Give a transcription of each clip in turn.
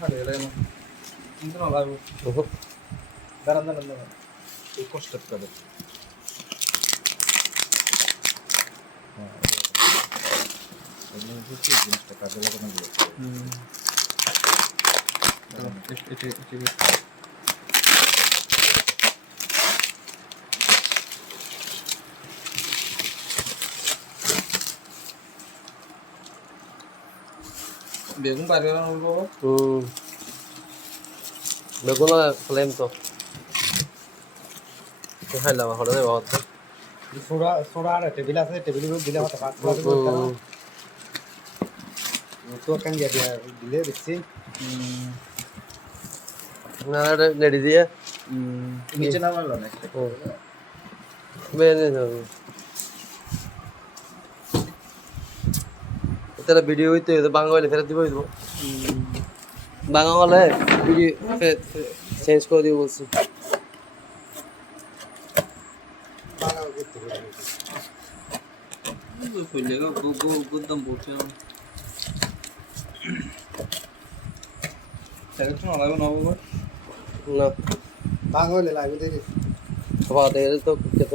Hadi elayım. Şimdi ne var bu? Daran. Bir koş kadar. Ini itu jenis PKB lah kan dia. Itu. বেগুন পারে না বলবো বেগুন flame তো খাইলাম হলো রে বহুত সোডা আর টেবিল আছে টেবিলের উপর দিলে হতো কাজ করে তো কান গিয়ে দিলে দেখছি না রেডি দিয়ে নিচে নামালো না বেনে যাবে তেরা ভিডিও হইতে বাংলা ফেরত দিব বাংলা ভিডিও চেঞ্জ করে দিব বলছি ফুলেগা গোদম বলছে সেকশন লাগবে না বাবা না বাংলা লাগবে দেরি সবাই দেখে তো কত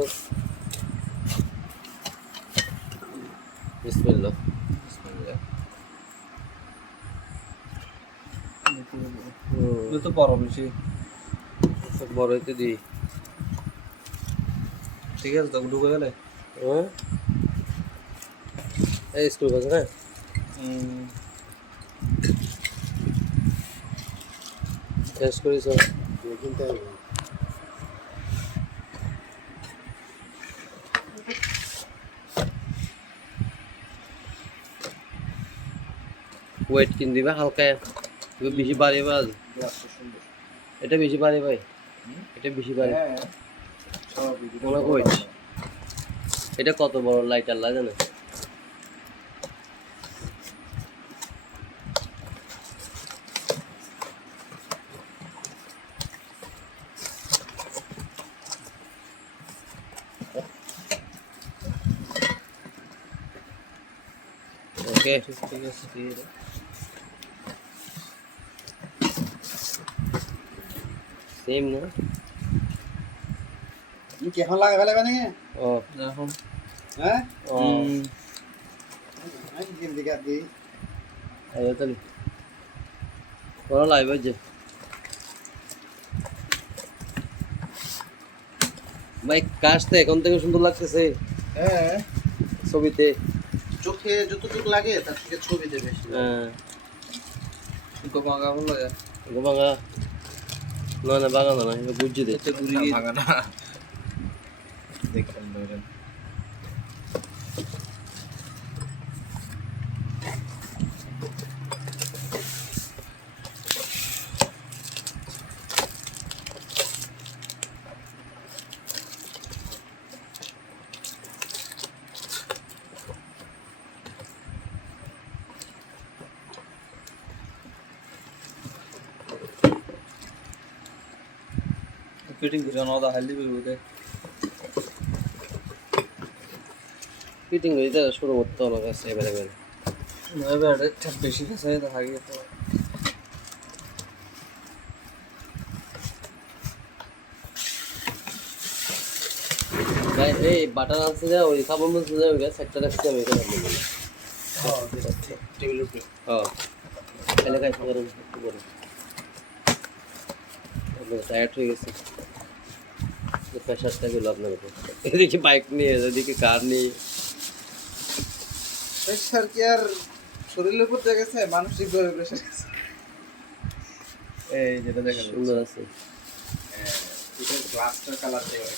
বিসমিল্লাহ তো বড় বেশি বড় হইতে দি ঠিক আছে তো ঢুকে গেলে হ্যাঁ এই স্কুল আছে না চেঞ্জ করিস কিনতে হবে ওয়েট কিন দিবা হালকা বেশি বাড়ে বাজ এটা বেশি বাড়ে ভাই এটা বেশি বাড়ে মনে কই এটা কত বড় লাইটার লাগে না ওকে ঠিক আছে সেম না তুমি কি এখন লাগা ফেলে বানি ও এখন হ্যাঁ ও আমি দিন দিকে দি আইও তাহলে কোন লাইভ আছে ভাই কাশতে এখন থেকে সুন্দর লাগতেছে হ্যাঁ ছবিতে চোখে যতটুকু লাগে তার থেকে ছবিতে বেশি হ্যাঁ গোমাগা বলা যায় গোবাঙ্গা না বাগানো না এটা বুঝছি দে এটা গুড়ি ভাঙা না দেখেন ধরেন ফিটিং করে না হাইলি বলতে ফিটিং হইতে শুরু করতে আমার কাছে अवेलेबल এবার এটা বেশি কাছে দেখা গিয়ে তো ভাই এই বাটার আছে যা ওই কাপড় মধ্যে যা ওই সেক্টর রাখতে আমি এখানে বলি হ্যাঁ টেবিলের উপরে হ্যাঁ এলাকায় থাকার একটু বড় টায়ার্ড হয়ে গেছে প্রেশারটা গেল আপনার উপর এদিকে বাইক নিয়ে এদিকে কার নিয়ে প্রেশার কি আর শরীরের উপর দিয়ে গেছে মানসিক ভাবে প্রেশার গেছে এই যেটা দেখেন সুন্দর আছে এটা গ্লাসটার কালার দেওয়া